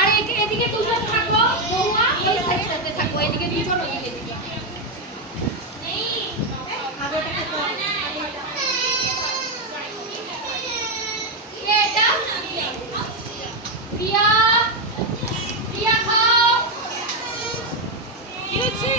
আর এদিকে দুজন থাকো বৌমা ওই সাইডটাতে থাকো এদিকে দুজন ওইদিকে প্রিয়া প্রিয়া খাও কি হচ্ছে